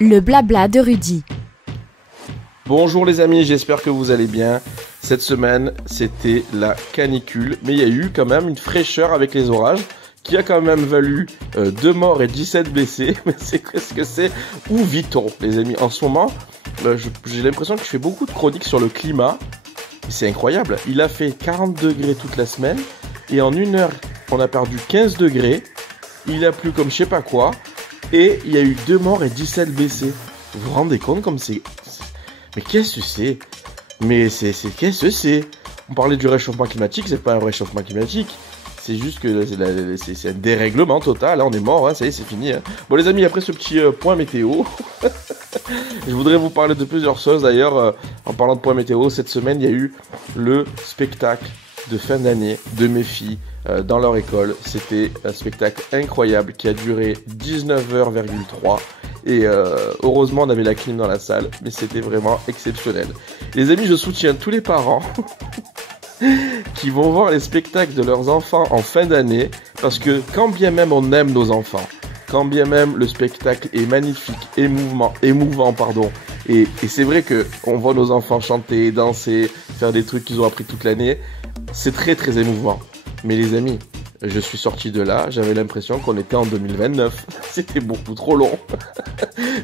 Le blabla de Rudy. Bonjour les amis, j'espère que vous allez bien. Cette semaine, c'était la canicule, mais il y a eu quand même une fraîcheur avec les orages qui a quand même valu 2 morts et 17 blessés. Mais c'est qu'est-ce que c'est? Où vit-on, les amis? En ce moment, j'ai l'impression que je fais beaucoup de chroniques sur le climat. C'est incroyable. Il a fait 40 degrés toute la semaine et en une heure, on a perdu 15 degrés. Il a plu comme je sais pas quoi et il y a eu 2 morts et 17 blessés. Vous vous rendez compte comme c'est... Mais qu'est-ce que c'est? Mais qu'est-ce que c'est? On parlait du réchauffement climatique, c'est pas un réchauffement climatique. C'est juste que c'est un dérèglement total, hein, on est mort, hein, ça y est, c'est fini. Hein. Bon les amis, après ce petit point météo, je voudrais vous parler de plusieurs choses. D'ailleurs, en parlant de point météo, cette semaine, il y a eu le spectacle de fin d'année de mes filles dans leur école. C'était un spectacle incroyable qui a duré 19h,3. Et heureusement, on avait la clim dans la salle, mais c'était vraiment exceptionnel. Les amis, je soutiens tous les parents qui vont voir les spectacles de leurs enfants en fin d'année, parce que quand bien même on aime nos enfants, quand bien même le spectacle est magnifique, émouvant, et c'est vrai que on voit nos enfants chanter, danser, faire des trucs qu'ils ont appris toute l'année, c'est très très émouvant. Mais les amis, je suis sorti de là, j'avais l'impression qu'on était en 2029. C'était beaucoup trop long.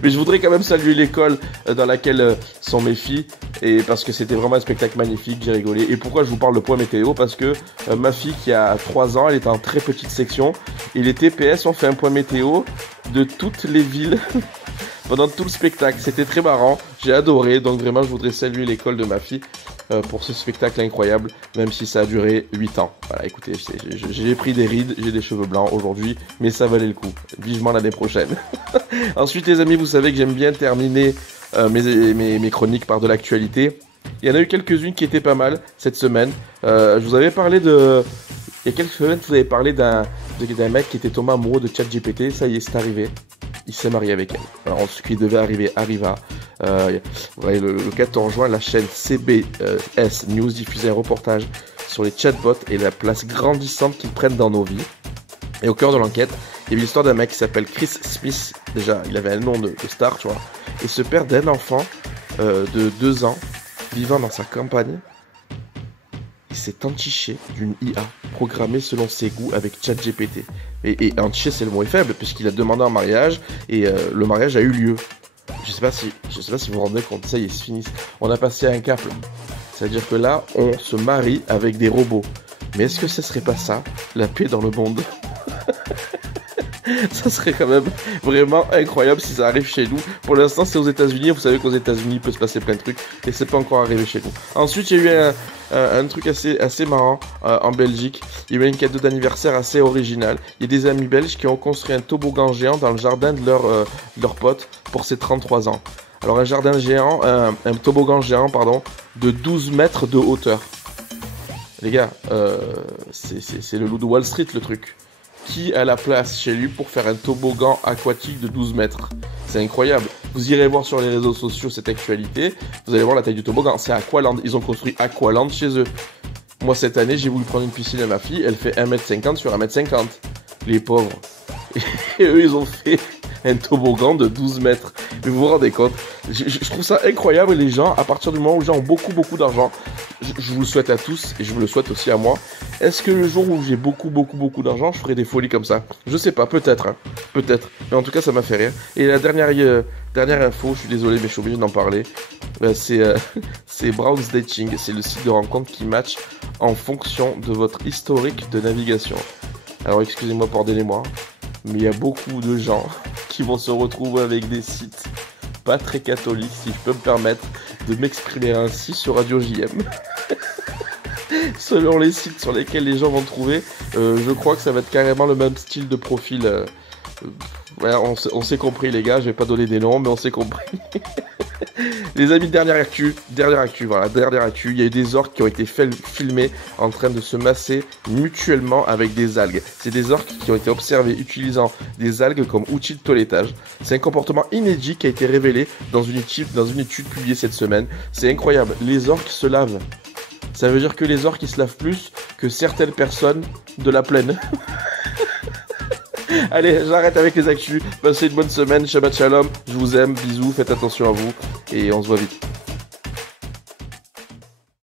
Mais je voudrais quand même saluer l'école dans laquelle sont mes filles. Et parce que c'était vraiment un spectacle magnifique, j'ai rigolé. Et pourquoi je vous parle de point météo? Parce que ma fille qui a 3 ans, elle était en très petite section. Et les TPS ont fait un point météo de toutes les villes pendant tout le spectacle. C'était très marrant, j'ai adoré. Donc vraiment, je voudrais saluer l'école de ma fille pour ce spectacle incroyable, même si ça a duré 8 ans. Voilà, écoutez, j'ai pris des rides, j'ai des cheveux blancs aujourd'hui, mais ça valait le coup. Vivement l'année prochaine. Ensuite, les amis, vous savez que j'aime bien terminer mes chroniques par de l'actualité. Il y en a eu quelques-unes qui étaient pas mal cette semaine. Je vous avais parlé de... Il y a quelques semaines, je vous avais parlé d'un mec qui était tombé amoureux de ChatGPT. Ça y est, c'est arrivé. Il s'est marié avec elle. Alors, ce qui devait arriver arriva. Le 14 juin, la chaîne CBS News diffusait un reportage sur les chatbots et la place grandissante qu'ils prennent dans nos vies. Et au cœur de l'enquête, il y avait l'histoire d'un mec qui s'appelle Chris Smith. Déjà, il avait un nom de star, tu vois. Et ce père d'un enfant de 2 ans, vivant dans sa campagne, il s'est entiché d'une IA programmée selon ses goûts avec ChatGPT. Et entiché, c'est le mot est faible, puisqu'il a demandé un mariage et le mariage a eu lieu. Je sais pas si vous vous rendez compte, ça y est, c'est fini. On a passé un cap. C'est-à-dire que là, on se marie avec des robots. Mais est-ce que ce serait pas ça, la paix dans le monde? Ça serait quand même vraiment incroyable si ça arrive chez nous. Pour l'instant, c'est aux États-Unis. Vous savez qu'aux États-Unis, il peut se passer plein de trucs. Et c'est pas encore arrivé chez nous. Ensuite, il y a eu un truc assez marrant en Belgique. Il y a eu une cadeau d'anniversaire assez original. Il y a des amis belges qui ont construit un toboggan géant dans le jardin de leur pote pour ses 33 ans. Alors, un toboggan géant, de 12 mètres de hauteur. Les gars, c'est le loup de Wall Street, le truc. Qui a la place chez lui pour faire un toboggan aquatique de 12 mètres? C'est incroyable. Vous irez voir sur les réseaux sociaux cette actualité. Vous allez voir la taille du toboggan. C'est Aqualand. Ils ont construit Aqualand chez eux. Moi, cette année, j'ai voulu prendre une piscine à ma fille. Elle fait 1m50 sur 1m50. Les pauvres. Et eux, ils ont fait un toboggan de 12 mètres. Mais vous vous rendez compte? Je trouve ça incroyable. Les gens, à partir du moment où les gens ont beaucoup d'argent, je vous le souhaite à tous et je vous le souhaite aussi à moi. Est-ce que le jour où j'ai beaucoup d'argent, je ferai des folies comme ça? Je sais pas, peut-être, hein. Peut-être. Mais en tout cas, ça m'a fait rire. Et la dernière info, je suis désolé, mais je suis obligé d'en parler. C'est Browse Dating. C'est le site de rencontre qui match en fonction de votre historique de navigation. Alors, excusez-moi, pardonnez-moi, mais il y a beaucoup de gens qui vont se retrouver avec des sites pas très catholiques, si je peux me permettre de m'exprimer ainsi sur Radio JM. Selon les sites sur lesquels les gens vont trouver, je crois que ça va être carrément le même style de profil. Ouais, on s'est compris les gars, je vais pas donner des noms, mais on s'est compris. Les amis, dernière actu, il y a eu des orques qui ont été filmés en train de se masser mutuellement avec des algues. C'est des orques qui ont été observés utilisant des algues comme outil de toilettage. C'est un comportement inédit qui a été révélé dans une étude publiée cette semaine. C'est incroyable, les orques se lavent. Ça veut dire que les orques ils se lavent plus que certaines personnes de la plaine. Allez, j'arrête avec les actus. Passez une bonne semaine. Shabbat shalom. Je vous aime. Bisous. Faites attention à vous. Et on se voit vite.